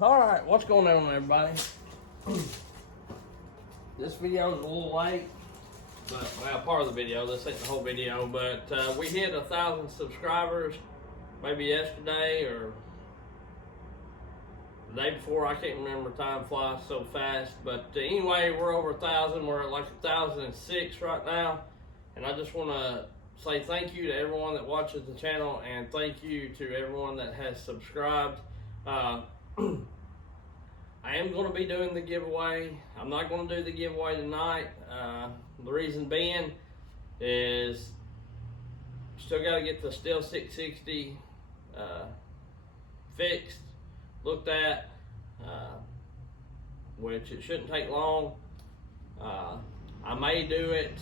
Alright, what's going on, everybody? This video is a little late, but, well, part of the video. This ain't the whole video, but we hit 1,000 subscribers maybe yesterday or the day before. I can't remember. Time flies so fast. But anyway, we're over 1,000. We're at like 1,006 right now. And I just want to say thank you to everyone that watches the channel, and thank you to everyone that has subscribed. I am going to be doing the giveaway. I'm not going to do the giveaway tonight. The reason being is still got to get the Stihl 660 fixed, looked at, which it shouldn't take long. I may do it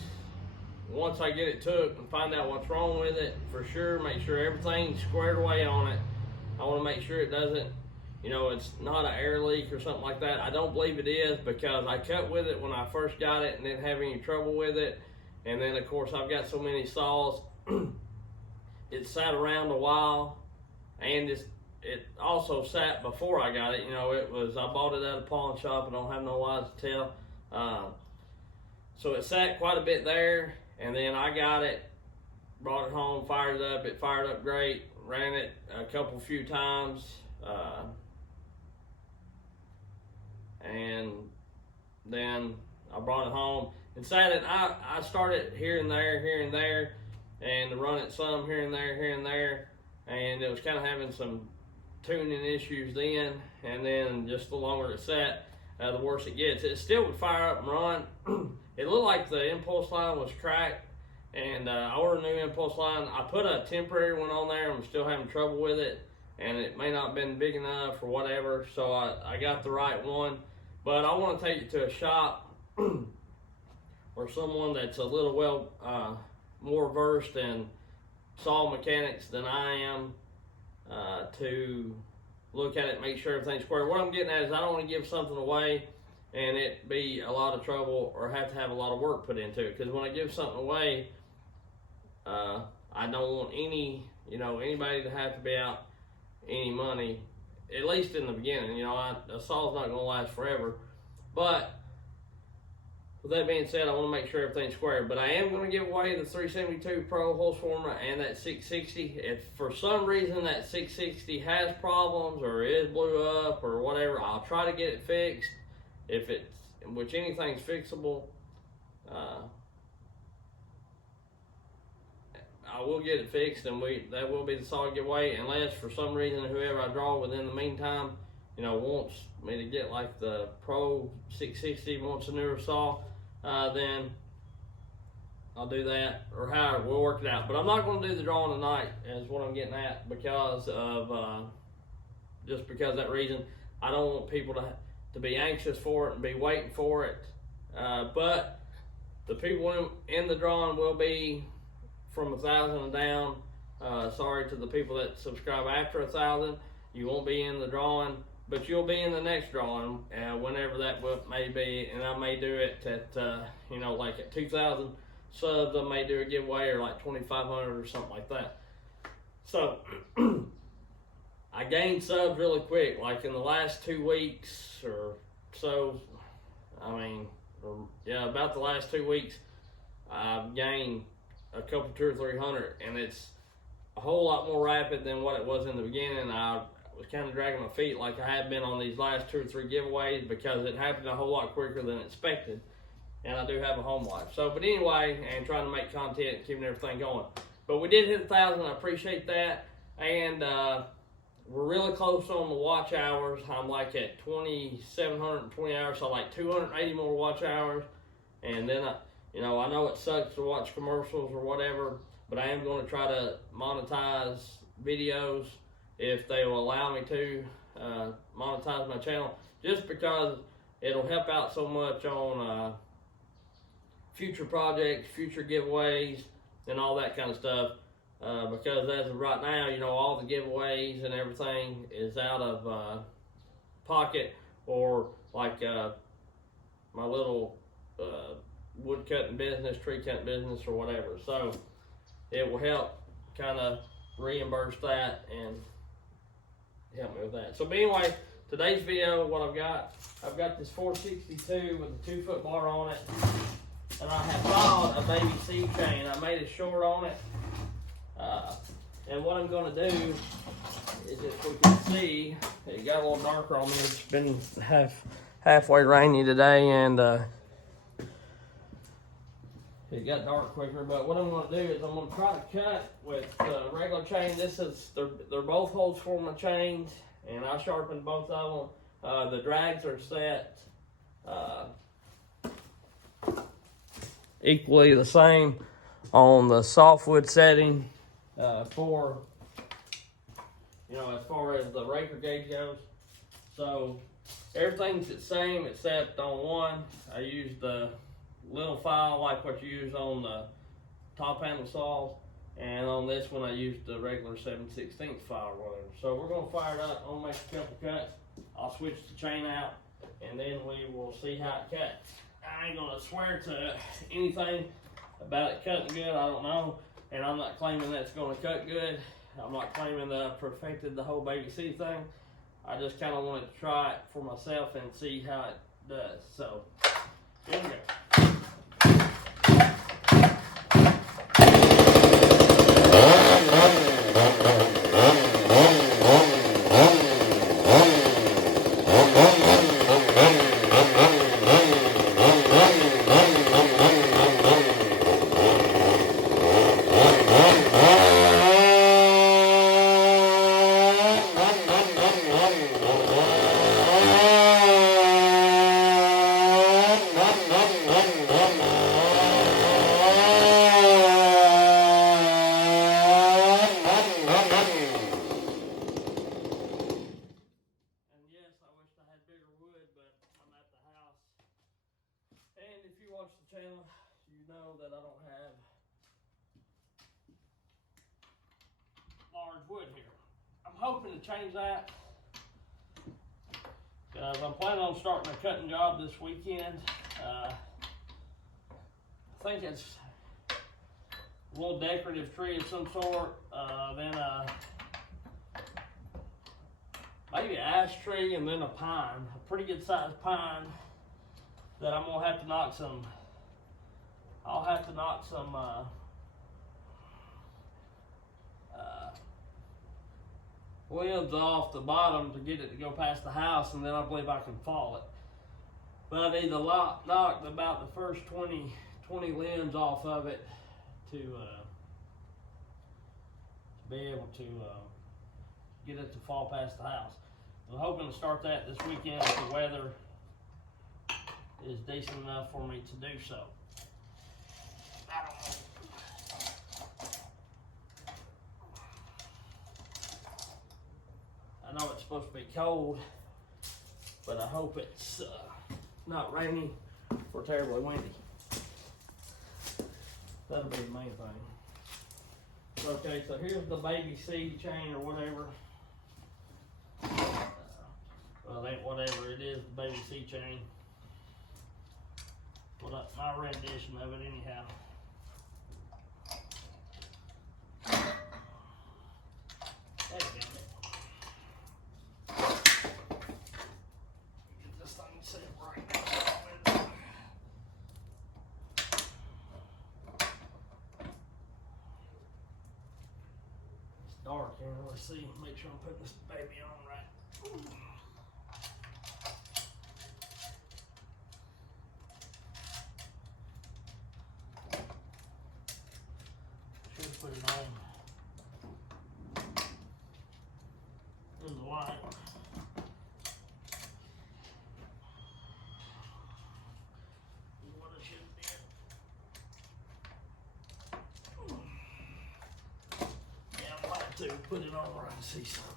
once I get it took and find out what's wrong with it for sure. Make sure everything's squared away on it. I want to make sure it doesn't, you know, it's not an air leak or something like that. I don't believe it is, because I cut with it when I first got it and didn't have any trouble with it. And then, of course, I've got so many saws. It sat around a while, and it also sat before I got it. You know, I bought it at a pawn shop. I don't have no lies to tell. So it sat quite a bit there, and then I got it, brought it home, fired it up. It fired up great. Ran it a few times. And then I brought it home and sat it. I started here and there, and run it some here and there, and it was kind of having some tuning issues then. And then just the longer it sat, the worse it gets. It still would fire up and run. It looked like the impulse line was cracked, and I ordered a new impulse line. I put a temporary one on there. I'm still having trouble with it, and it may not have been big enough or whatever, so I got the right one. But I want to take it to a shop or someone that's a little more versed in saw mechanics than I am, to look at it, make sure everything's square. What I'm getting at is I don't want to give something away and it be a lot of trouble or have to have a lot of work put into it. Because when I give something away, I don't want anybody to have to be out any money, at least in the beginning. You know, a saw's not going to last forever. But with that being said, I want to make sure everything's square. But I am going to give away the 372 Pro Horse Former and that 660. If for some reason that 660 has problems or is blew up or whatever, I'll try to get it fixed. Which anything's fixable, I will get it fixed, and that will be the saw giveaway, unless for some reason whoever I draw within the meantime, wants me to get like the Pro 660, wants a newer saw, then I'll do that, or however, we'll work it out. But I'm not going to do the drawing tonight, is what I'm getting at, because of just because of that reason. I don't want people to be anxious for it and be waiting for it. But the people in the drawing will be from 1,000 and down. Sorry to the people that subscribe after 1,000. You won't be in the drawing, but you'll be in the next drawing, whenever that may be. And I may do it at, like at 2,000 subs, I may do a giveaway, or like 2,500 or something like that. So I gained subs really quick, like in the last 2 weeks or so. About the last 2 weeks, I've gained a couple, 200 or 300, and it's a whole lot more rapid than what it was in the beginning. I was kind of dragging my feet like I had been on these last 2 or 3 giveaways, because it happened a whole lot quicker than expected, and I do have a home life. So, but anyway, and trying to make content and keeping everything going. But we did hit 1,000. I appreciate that, and we're really close on the watch hours. I'm like at 2,720 hours, so like 280 more watch hours. And then I know it sucks to watch commercials or whatever, but I am going to try to monetize videos if they will allow me to monetize my channel, just because it'll help out so much on future projects, future giveaways, and all that kind of stuff. Because as of right now, all the giveaways and everything is out of pocket, or like my little wood cutting business, tree cutting business, or whatever. So it will help kind of reimburse that and help me with that. So, but anyway, today's video, what I've got this 462 with a 2-foot bar on it, and I have filed a baby C chain. I made a short on it, and what I'm going to do is, if we can see, it got a little darker on me. It's been halfway rainy today, and it got dark quicker. But what I'm going to do is I'm going to try to cut with regular chain. They're both holds for my chains, and I sharpened both of them. The drags are set equally the same on the softwood setting for, as far as the raker gauge goes. So everything's the same except on one, I used the little file like what you use on the top handle saws, and on this one I used the regular 7/16 file or whatever. So we're going to fire it up. I'm going to make a couple cuts. I'll switch the chain out, and then we will see how it cuts. I ain't going to swear to anything about it cutting good. I don't know, and I'm not claiming that it's going to cut good. I'm not claiming that I perfected the whole baby C thing. I just kind of wanted to try it for myself and see how it does. So here we go. And if you watch the channel, you know that I don't have large wood here. I'm hoping to change that, because I'm planning on starting a cutting job this weekend. I think it's a little decorative tree of some sort, then maybe an ash tree, and then a pine, a pretty good sized pine that I'm gonna have to knock some. I'll have to knock some limbs off the bottom to get it to go past the house, and then I believe I can fall it. But I need to knock about the first 20 limbs off of it to be able to get it to fall past the house. I'm hoping to start that this weekend if the weather is decent enough for me to do so. I don't know. I know it's supposed to be cold, but I hope it's not rainy or terribly windy. That'll be the main thing. Okay, so here's the baby C chain or whatever. Well, it ain't whatever, it is the baby C chain. Well, that's my rendition of it anyhow. There we go. Get this thing set right now. It's dark here. Let's see. Make sure I'm putting this baby on right. Ooh. Put it on in the light. What I should do. Yeah, I'm going to put it on where I can see something.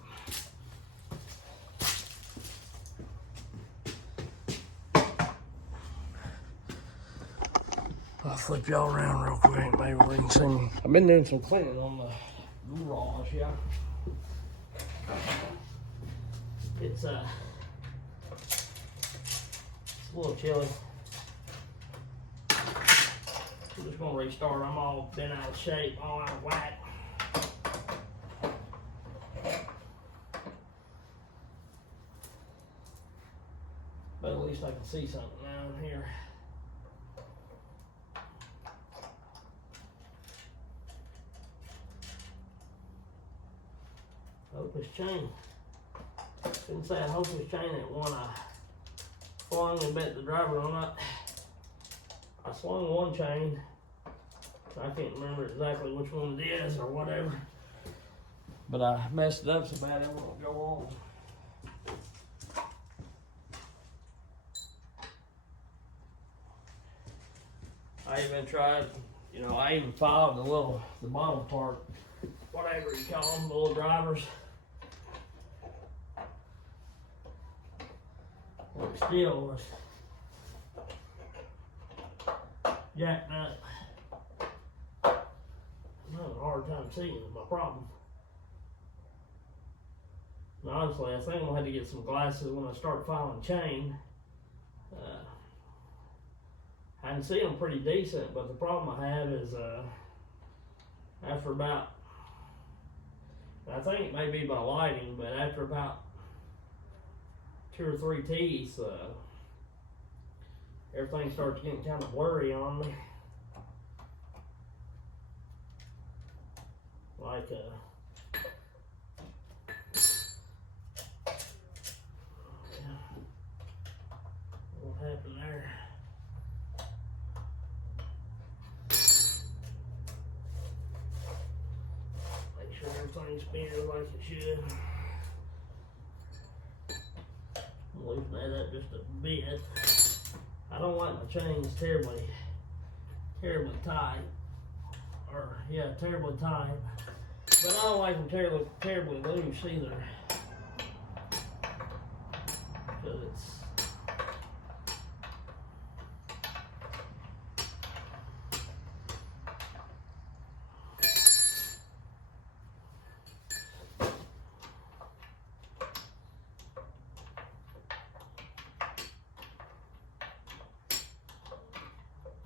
I'll flip y'all around real quick, maybe we can see me. I've been doing some cleaning on the garage, yeah. It's a little chilly. I'm just gonna restart. I'm all bent out of shape, all out of whack. But at least I can see something now in here. Hope this chain. Didn't say I hope this chain that one I swung and bet the driver on it. I swung one chain. I can't remember exactly which one it is or whatever. But I messed it up so bad it won't go on. I even tried, you know, I even filed the bottom part, whatever you call them, the little drivers. Well, the Stihl was jacked up. I'm having a hard time seeing it, my problem. And honestly, I think I'm gonna have to get some glasses when I start filing chain. I can see them pretty decent, but the problem I have is after about, I think it may be by lighting, but after about 2 or 3 teeth, everything starts getting kind of blurry on me. Like what happened there? Make sure everything's spinning like it should. Loosen that up just a bit. I don't like my chains terribly tight. Or yeah, terribly tight. But I don't like them terribly loose either. Because it's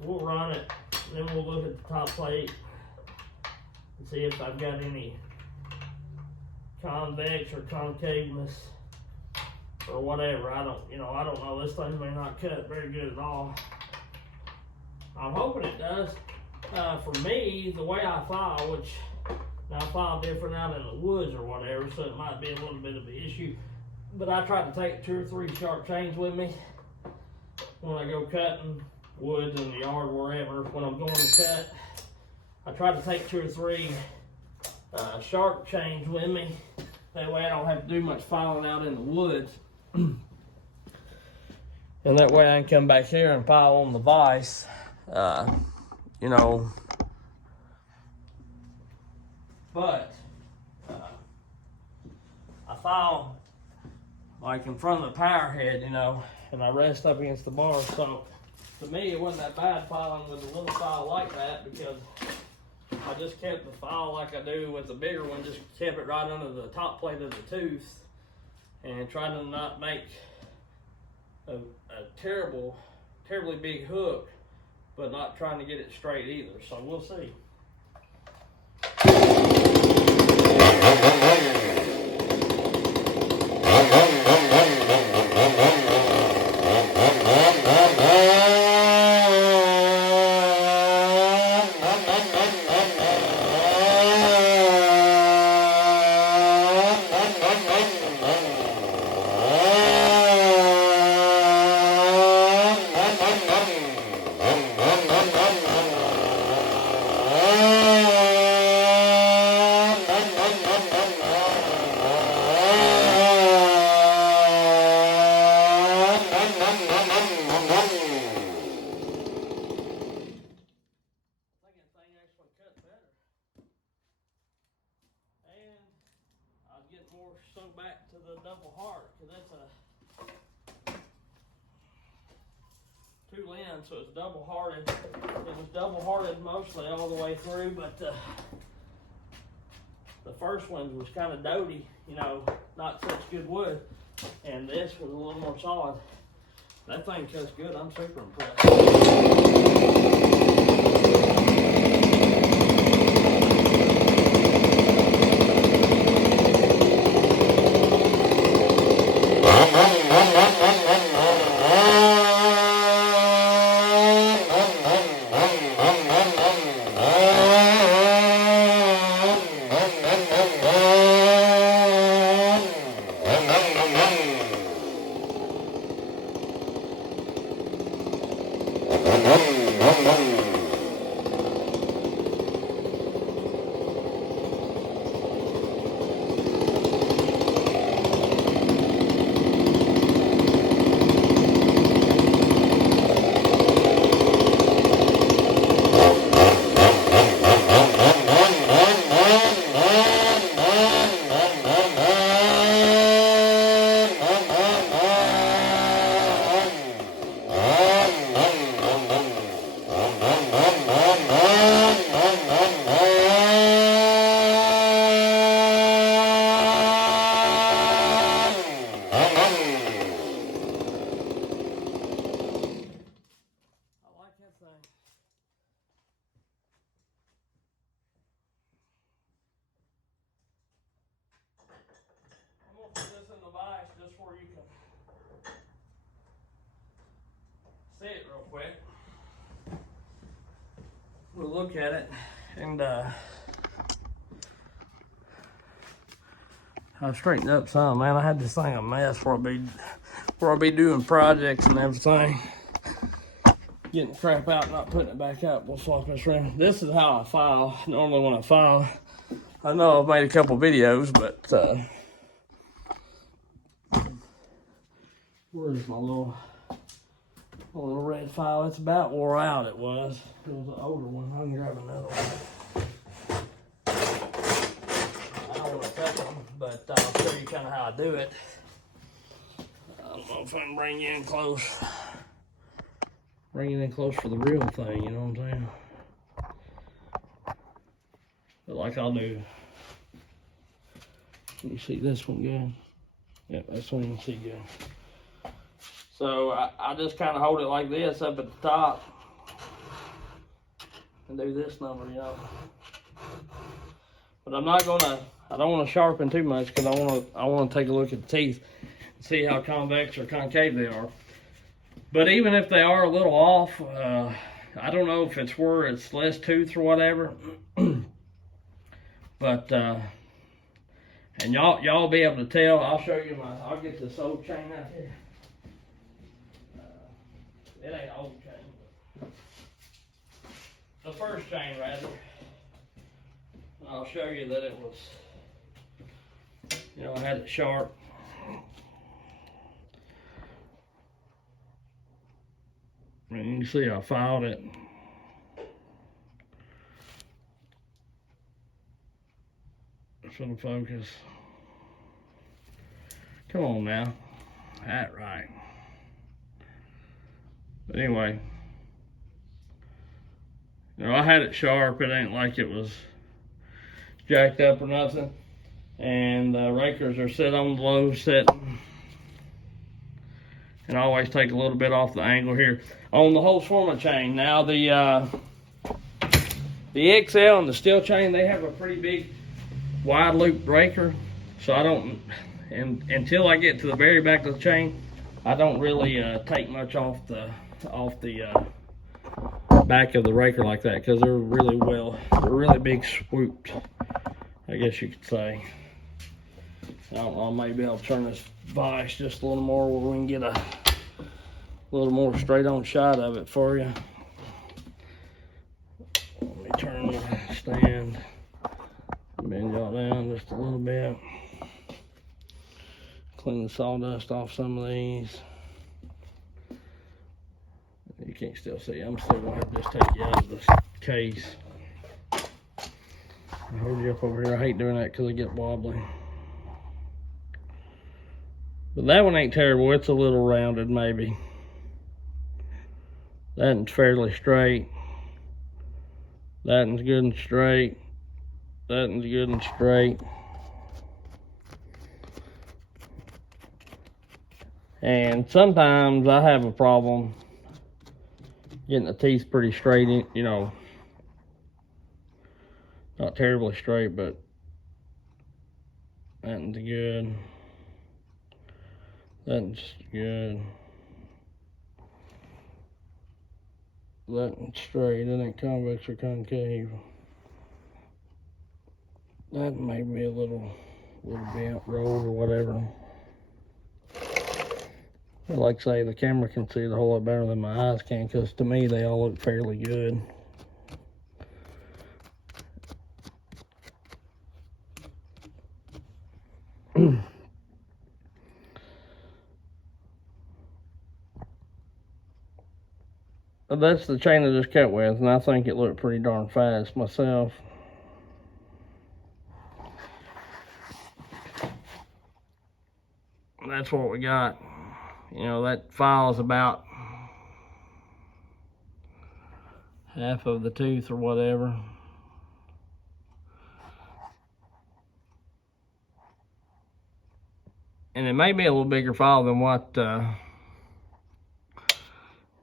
we'll run it, then we'll look at the top plate and see if I've got any convex or concaveness or whatever. I don't know. This thing may not cut very good at all. I'm hoping it does. For me, the way I file, which now I file different out in the woods or whatever, so it might be a little bit of an issue. But I try to take 2 or 3 sharp chains with me when I go cutting woods in the yard, wherever. When I'm going to cut, I try to take 2 or 3 sharp chains with me. That way I don't have to do much filing out in the woods. And that way I can come back here and file on the vise. You know. But I file like in front of the power head, you know, and I rest up against the bar. So to me, it wasn't that bad filing with a little file like that, because I just kept the file like I do with the bigger one, just kept it right under the top plate of the tooth, and tried to not make a terribly big hook, but not trying to get it straight either. So we'll see. Sunk back to the double heart, because that's a 2 lens, so it's double hearted. It was double hearted mostly all the way through, but the first one was kind of doty, you know, not such good wood, and this was a little more solid. That thing cuts good. I'm super impressed. see it real quick. We'll look at it, and I've straightened up some, man. I had this thing a mess where I'll be doing projects and everything. Getting the crap out, not putting it back up. We'll swap this around. This is how I file. Normally when I file, I know I've made a couple videos, but where's my little red file? It's about wore out. It was an older one. I can grab another one. I don't want to touch them, but I'll show you kind of how I do it. I don't know if I can bring you in close. Bring it in close for the real thing, you know what I'm saying? But like I'll do. Can you see this one good? Yeah, this one you can see good. So I just kind of hold it like this up at the top and do this number, you know. But I don't want to sharpen too much because I want to take a look at the teeth and see how convex or concave they are. But even if they are a little off, I don't know if it's where it's less tooth or whatever. But and y'all be able to tell. I'll show you I'll get this old chain out here. It ain't old chain, but the first chain rather. I'll show you that it was, you know, I had it sharp. And you can see I filed it. For the focus. Come on now. That right. But anyway, you know, I had it sharp. It ain't like it was jacked up or nothing. And rakers are set on the low setting. And I always take a little bit off the angle here on the whole swarm chain. Now the XL and the Stihl chain, they have a pretty big wide loop raker, so I don't, and until I get to the very back of the chain, I don't really take much off the back of the raker like that, because they're really big swooped, I guess you could say. I don't know, maybe I'll turn this vise just a little more where we can get a little more straight on shot of it for you. Let me turn the stand, bend y'all down just a little bit. Clean the sawdust off some of these. You can't still see. I'm still going to have to just take you out of this case. I hold you up over here. I hate doing that because I get wobbly. But that one ain't terrible. It's a little rounded maybe. That one's fairly straight. That one's good and straight. That one's good and straight. And sometimes I have a problem getting the teeth pretty straight, you know, not terribly straight, but that one's good. That one's good. That one's straight. It ain't convex or concave. That may be a little bent, rolled or whatever. But like I say, the camera can see it a whole lot better than my eyes can, because to me they all look fairly good. But that's the chain I just cut with, and I think it looked pretty darn fast myself. That's what we got. You know, that file is about half of the tooth or whatever. And it may be a little bigger file than what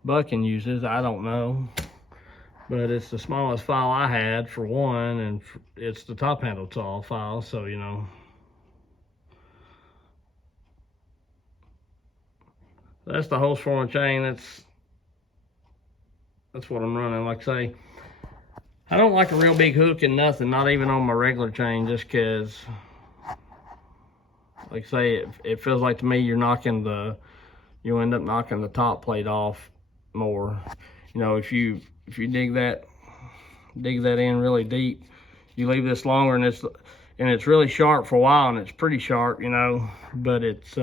Bucking uses, I don't know. But it's the smallest file I had for one, and it's the top handle saw file, so you know. That's the whole swarm chain. That's what I'm running. Like I say, I don't like a real big hook and nothing, not even on my regular chain, just because, like I say, it feels like to me you'll end up knocking the top plate off more. You know, if you dig that in really deep, you leave this longer and it's really sharp for a while, and it's pretty sharp, you know, but it's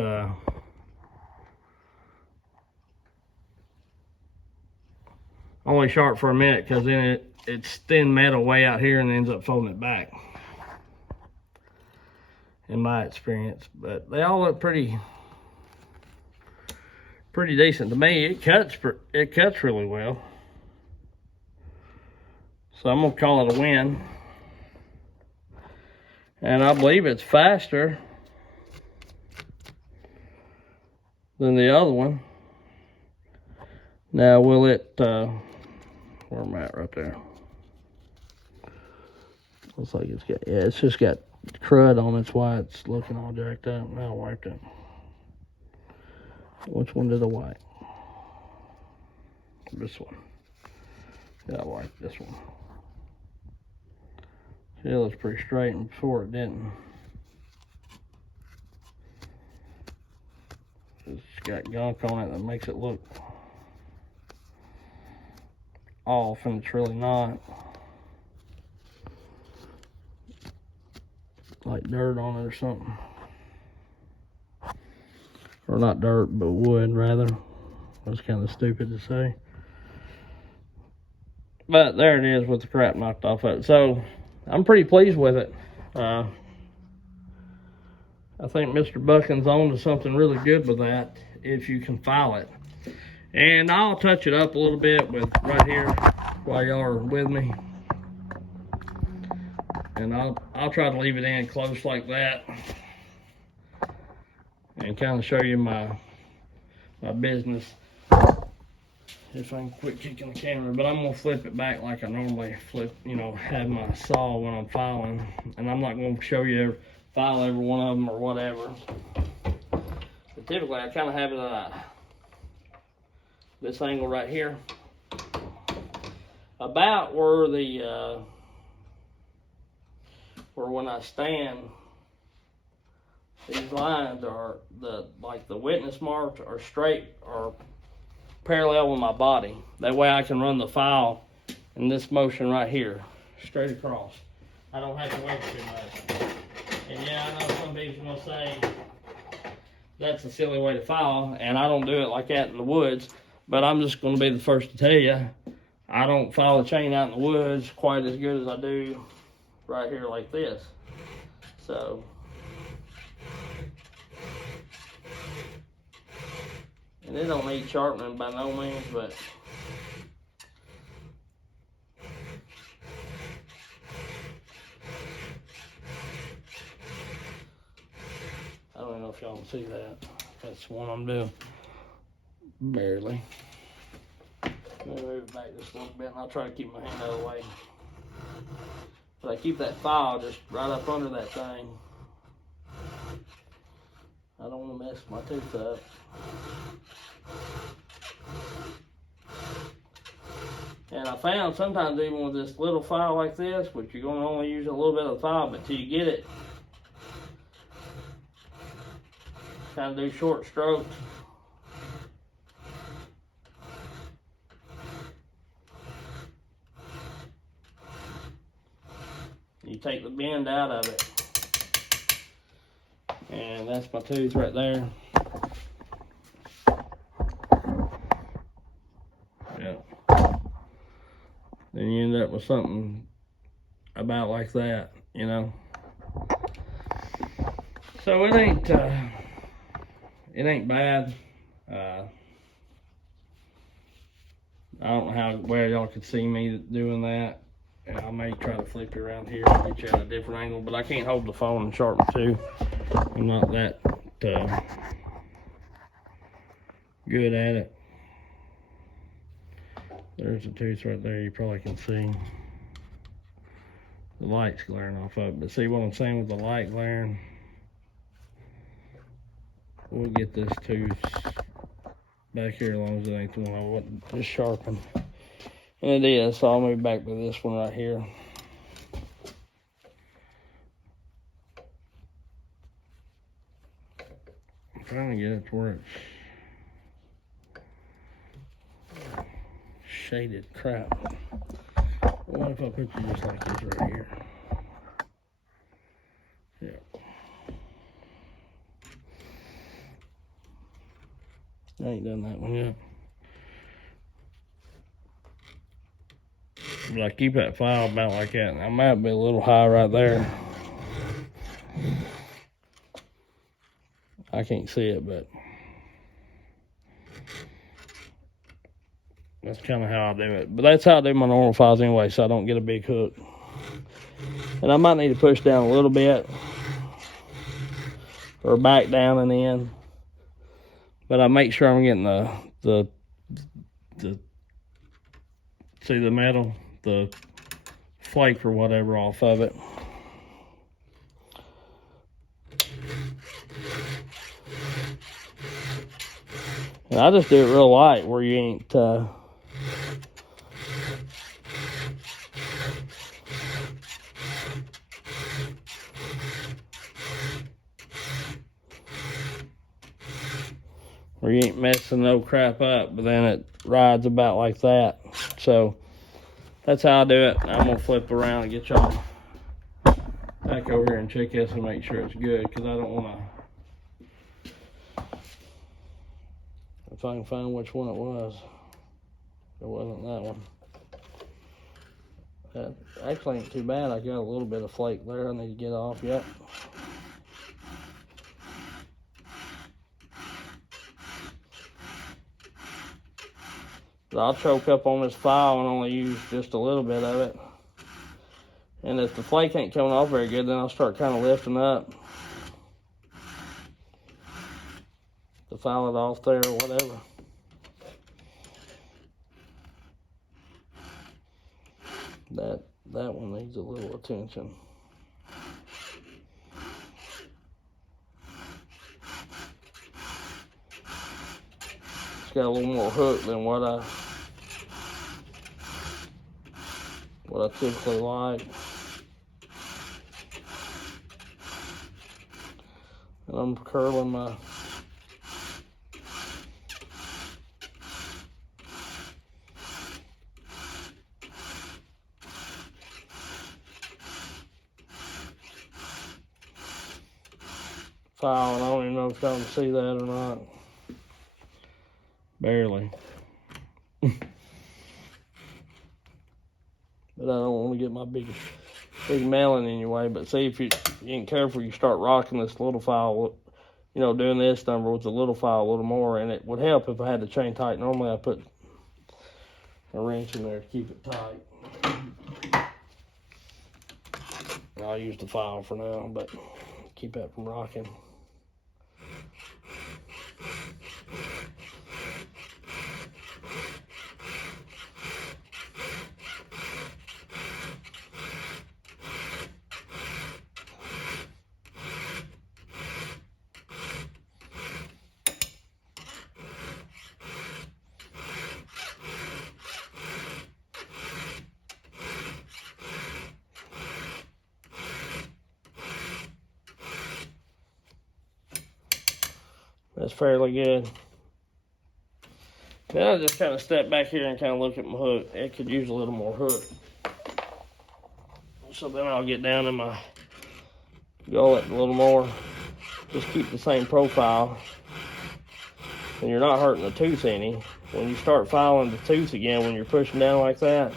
only sharp for a minute, because then it's thin metal way out here and ends up folding it back, in my experience. But they all look pretty decent to me. It cuts really well, so I'm gonna call it a win. And I believe it's faster than the other one. Now, will it, where am I at right there? Looks like it's got, yeah, it's just got crud on it. That's why it's looking all jacked up. Now I wiped it. Which one did I wipe? This one. Yeah, I wiped this one. See, it looks pretty straight, and before it didn't. It's got gunk on it that makes it look off, and it's really not. Like dirt on it or something. Or not dirt, but wood, rather. That's kind of stupid to say. But there it is with the crap knocked off of it. So, I'm pretty pleased with it. I think Mr. Buchan's on to something really good with that, if you can file it. And I'll touch it up a little bit with right here while y'all are with me. And I'll try to leave it in close like that, and kind of show you my business. If I can quit kicking the camera, but I'm gonna flip it back like I normally flip, you know, have my saw when I'm filing. And I'm not gonna show you file every one of them or whatever. But typically I kind of have it at this angle right here, about where the where when I stand, these lines are like the witness marks are straight or parallel with my body. That way I can run the file in this motion right here, straight across. I don't have to wait too much. And yeah, I know some people are gonna say that's a silly way to file, and I don't do it like that in the woods, but I'm just gonna be the first to tell you, I don't file the chain out in the woods quite as good as I do right here like this. So, and it don't need sharpening by no means, but I don't even know if y'all can see that. That's the one I'm doing. Barely. Let me move it back just a little bit, and I'll try to keep my hand out of the way. But I keep that file just right up under that thing. I don't want to mess my tooth up. And I found sometimes even with this little file like this, which you're going to only use a little bit of the file, but till you get it, kind of do short strokes. You take the bend out of it. And that's my tooth right there. Yeah. Then you end up with something about like that, you know. So it ain't bad. I don't know how well y'all could see me doing that. And I may try to flip you around here and get you at a different angle, but I can't hold the phone and sharpen too. I'm not that good at it. There's a tooth right there, you probably can see. The light's glaring off of it, but see what I'm saying with the light glaring? We'll get this tooth back here as long as it ain't the one I want just sharpen. And it is, so I'll move back to this one right here. I'm trying to get it to where it's shaded crap. What if I put you just like this right here? Yeah. I ain't done that one yet. But I keep that file about like that. I might be a little high right there. I can't see it, but that's kind of how I do it. But that's how I do my normal files anyway, so I don't get a big hook. And I might need to push down a little bit, or back down and in. But I make sure I'm getting the see the metal, the flake or whatever off of it. And I just do it real light where you ain't where you ain't messing no crap up, but then it rides about like that. So that's how I do it. I'm gonna flip around and get y'all back over here and check this and make sure it's good, because I don't want to. If I can find which one it was. It wasn't that one. That actually ain't too bad. I got a little bit of flake there I need to get off yet. But I'll choke up on this file and only use just a little bit of it. And if the flake ain't coming off very good, then I'll start kind of lifting up to file it off there or whatever. That one needs a little attention. It's got a little more hook than what I typically like. And I'm curling my file, and I don't even know if y'all can see that or not. Barely. But I don't want to get my big melon in your way. But see, if you ain't careful, you start rocking this little file, you know, doing this number with the little file a little more, and it would help if I had the chain tight. Normally I put a wrench in there to keep it tight. I'll use the file for now, but keep that from rocking. That's fairly good. Then I just kind of step back here and kind of look at my hook. It could use a little more hook. So then I'll get down in my gullet a little more. Just keep the same profile. And you're not hurting the tooth any. When you start filing the tooth again, when you're pushing down like that,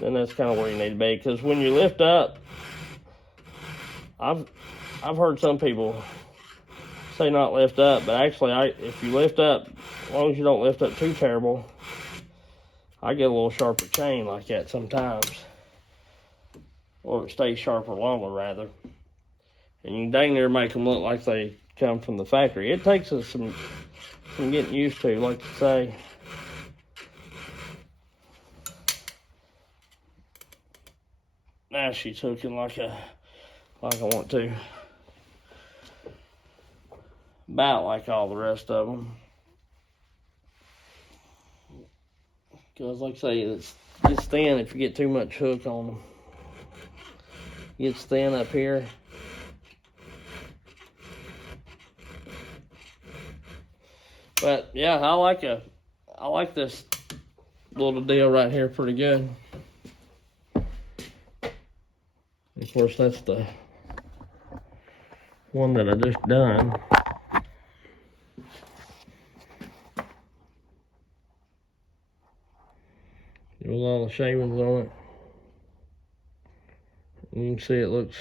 then that's kind of where you need to be. Because when you lift up, I've heard some people say not lift up, but actually, if you lift up, as long as you don't lift up too terrible, I get a little sharper chain like that sometimes, or it stays sharper longer rather. And you dang near make them look like they come from the factory. It takes us some getting used to, like to say. Now she's hooking like I want to. About like all the rest of them. Because like I say, it gets thin if you get too much hook on them. It gets thin up here. But yeah, I like this little deal right here pretty good. Of course, that's the one that I just done. With all the shavings on it. You can see it looks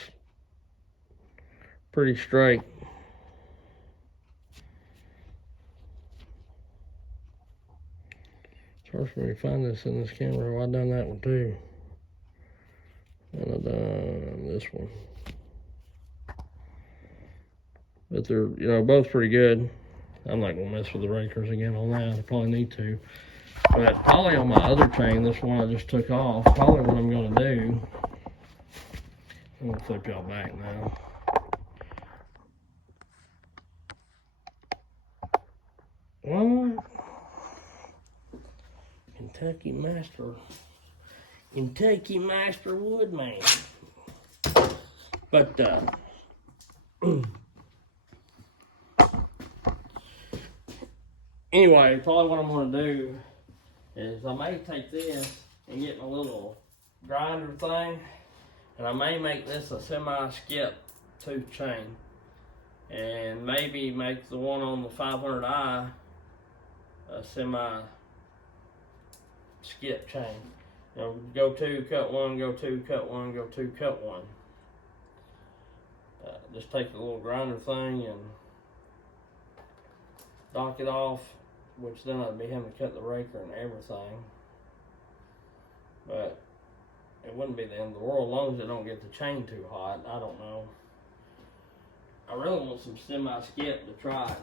pretty straight. It's hard for me to find this in this camera. Well, I've done that one too. And I've done this one. But they're, you know, both pretty good. I'm not gonna mess with the rakers again on that. I probably need to. But probably on my other chain, this one I just took off, probably what I'm gonna do, I'm gonna flip y'all back now. What? Kentucky Master Woodman. But anyway, probably what I'm gonna do is I may take this and get my little grinder thing, and I may make this a semi-skip tooth chain, and maybe make the one on the 500i a semi-skip chain. You know, go two, cut one, go two, cut one, go two, cut one. Just take the little grinder thing and dock it off, which then I'd be having to cut the raker and everything. But it wouldn't be the end of the world as long as it don't get the chain too hot. I don't know. I really want some semi-skip to try it,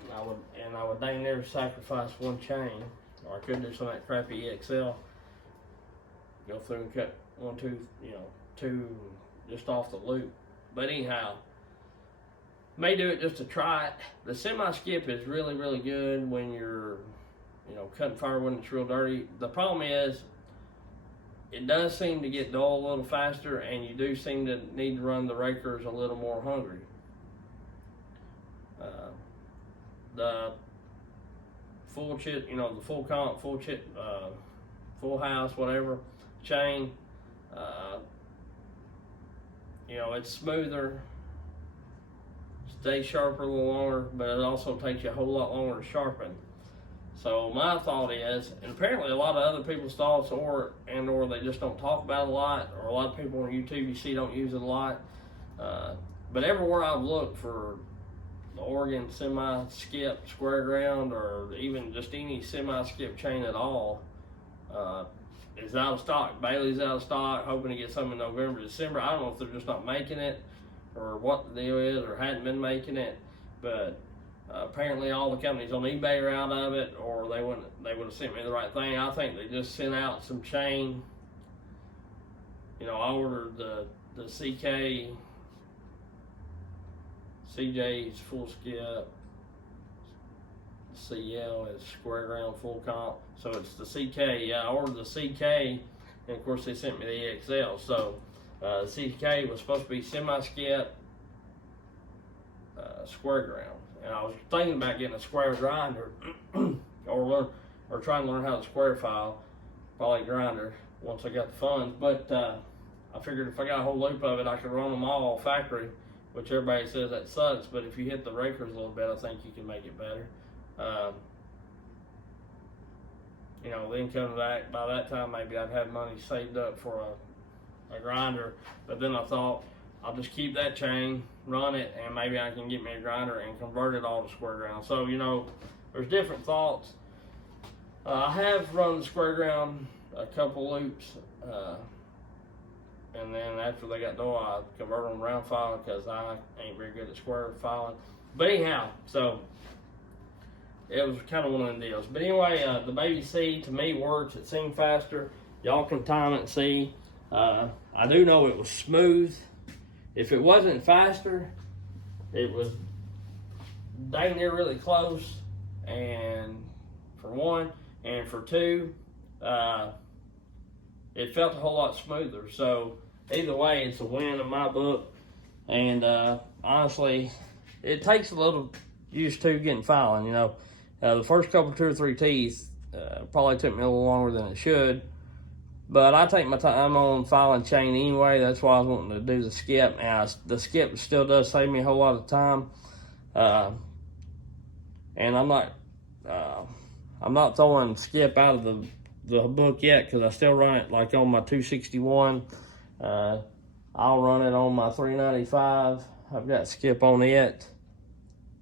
and I would dang near sacrifice one chain, or I could do some of that crappy EXL. Go through and cut one tooth, you know, two just off the loop. But anyhow, may do it just to try it. The semi-skip is really, really good when you're, you know, cutting firewood and it's real dirty. The problem is, it does seem to get dull a little faster, and you do seem to need to run the rakers a little more hungry. The full chit, you know, the full comp, full chit, full house, whatever chain, you know, it's smoother, stays sharper a little longer, but it also takes you a whole lot longer to sharpen. So my thought is, and apparently a lot of other people's thoughts, or they just don't talk about it a lot, or a lot of people on YouTube you see don't use it a lot. But everywhere I've looked for the Oregon semi-skip square ground, or even just any semi-skip chain at all, is out of stock. Bailey's out of stock, hoping to get some in November, December. I don't know if they're just not making it, or what the deal is, or hadn't been making it, but apparently all the companies on eBay are out of it, or they would have sent me the right thing. I think they just sent out some chain. You know, I ordered the CJ's full skip, CL is square ground full comp, so it's the CK. Yeah, I ordered the CK, and of course they sent me the XL. So the CK was supposed to be semi-skip, square ground, and I was thinking about getting a square grinder, or trying to learn how to square file, probably grinder once I got the funds. But I figured if I got a whole loop of it, I could run them all factory, which everybody says that sucks, but if you hit the rakers a little bit, I think you can make it better. You know, then come back, by that time maybe I'd have money saved up for a grinder, but then I thought I'll just keep that chain, run it, and maybe I can get me a grinder and convert it all to square ground. So, you know, there's different thoughts. I have run the square ground a couple loops, and then after they got dull, I converted them round file because I ain't very good at square filing. But anyhow, so it was kind of one of them deals. But anyway, the Baby C to me works. It seemed faster. Y'all can time it and see. I do know it was smooth. If it wasn't faster, it was dang near really close. And for one, and for two, it felt a whole lot smoother. So either way, it's a win in my book. And honestly, it takes a little used to getting filing. You know, the first couple, 2 or 3 teeth probably took me a little longer than it should. But I take my time on filing chain anyway. That's why I was wanting to do the skip. And the skip still does save me a whole lot of time. And I'm not throwing skip out of the book yet, because I still run it like on my 261. I'll run it on my 395. I've got skip on it.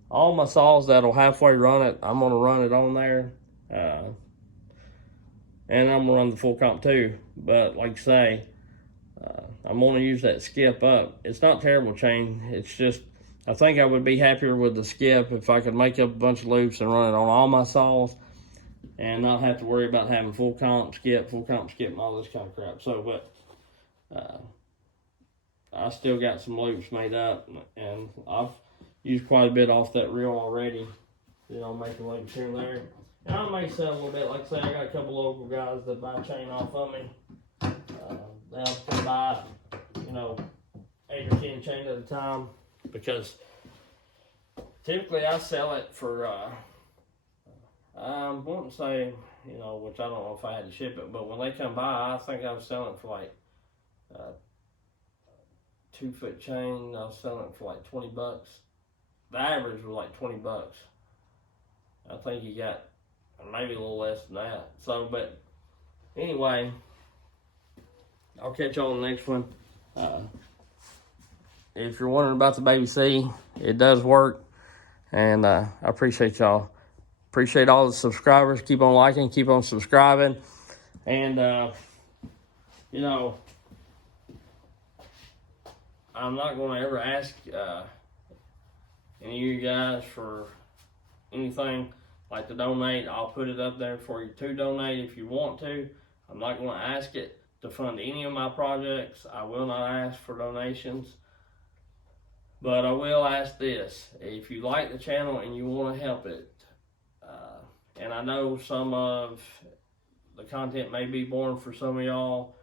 All my saws that'll halfway run it, I'm gonna run it on there. And I'm gonna run the full comp too. But like I say, I'm gonna use that skip up. It's not terrible chain. It's just, I think I would be happier with the skip if I could make up a bunch of loops and run it on all my saws and not have to worry about having full comp, skip, and all this kind of crap. So, but I still got some loops made up, and I've used quite a bit off that reel already. You know, making loops here and there. And I may sell a little bit. Like I say, I got a couple local guys that buy chain off of me. They'll come buy, you know, 8 or 10 chain at a time, because typically I sell it for, I'm wanting to say, you know, which I don't know if I had to ship it, but when they come by, I think I was selling it for like 2-foot chain. I was selling it for like $20. The average was like $20. I think you got maybe a little less than that. So, but anyway, I'll catch you on the next one. If you're wondering about the Baby C, it does work, and I appreciate y'all. Appreciate all the subscribers. Keep on liking, keep on subscribing, and you know, I'm not going to ever ask any of you guys for anything like to donate. I'll put it up there for you to donate if you want to. I'm not going to ask it to fund any of my projects. I will not ask for donations. But I will ask this: if you like the channel and you want to help it, and I know some of the content may be boring for some of y'all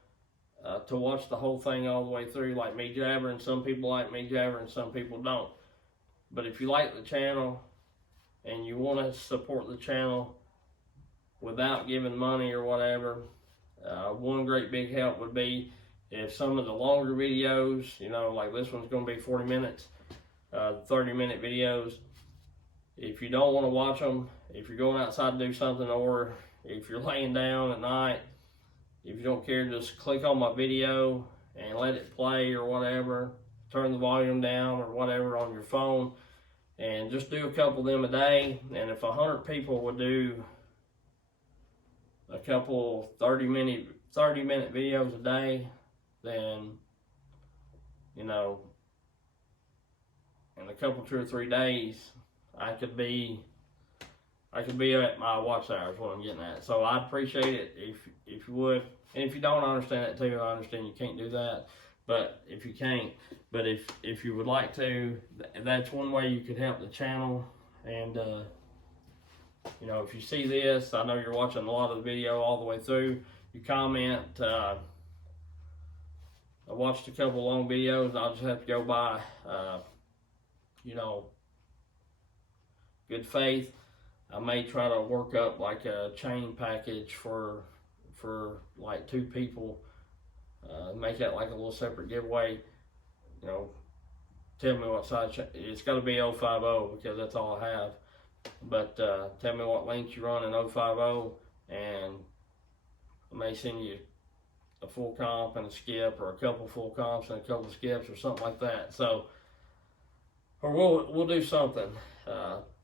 to watch the whole thing all the way through, like me jabbering. Some people like me jabbering, some people don't. But if you like the channel and you want to support the channel without giving money or whatever, one great big help would be if some of the longer videos, you know, like this one's going to be 40 minutes, 30-minute videos, if you don't want to watch them, if you're going outside to do something, or if you're laying down at night, if you don't care, just click on my video and let it play or whatever. Turn the volume down or whatever on your phone, and just do a couple of them a day. And if 100 people would do a couple 30-minute videos a day, then, you know, in a couple, 2 or 3 days, I could be at my watch hours, what I'm getting at. So I'd appreciate it if you would. And if you don't understand that too, I understand you can't do that. But if you can't, but if you would like to, that's one way you could help the channel. And you know, if you see this, I know you're watching a lot of the video all the way through, you comment. I watched a couple long videos. I'll just have to go by, you know, good faith. I may try to work up like a chain package for like 2 people. Make that like a little separate giveaway. You know, tell me what size it's got to be 050, because that's all I have. But tell me what length you run in 050, and I may send you a full comp and a skip, or a couple full comps and a couple skips, or something like that. So, or we'll do something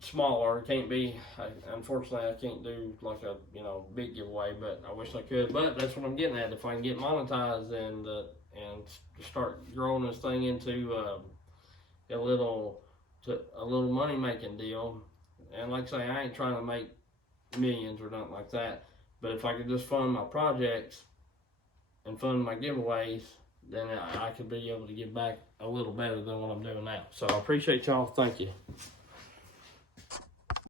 smaller. It can't be, unfortunately, I can't do like a, you know, big giveaway, but I wish I could. But that's what I'm getting at. If I can get monetized and start growing this thing into a little money making deal. And like I say, I ain't trying to make millions or nothing like that. But if I could just fund my projects and fund my giveaways, then I could be able to give back a little better than what I'm doing now. So I appreciate y'all. Thank you.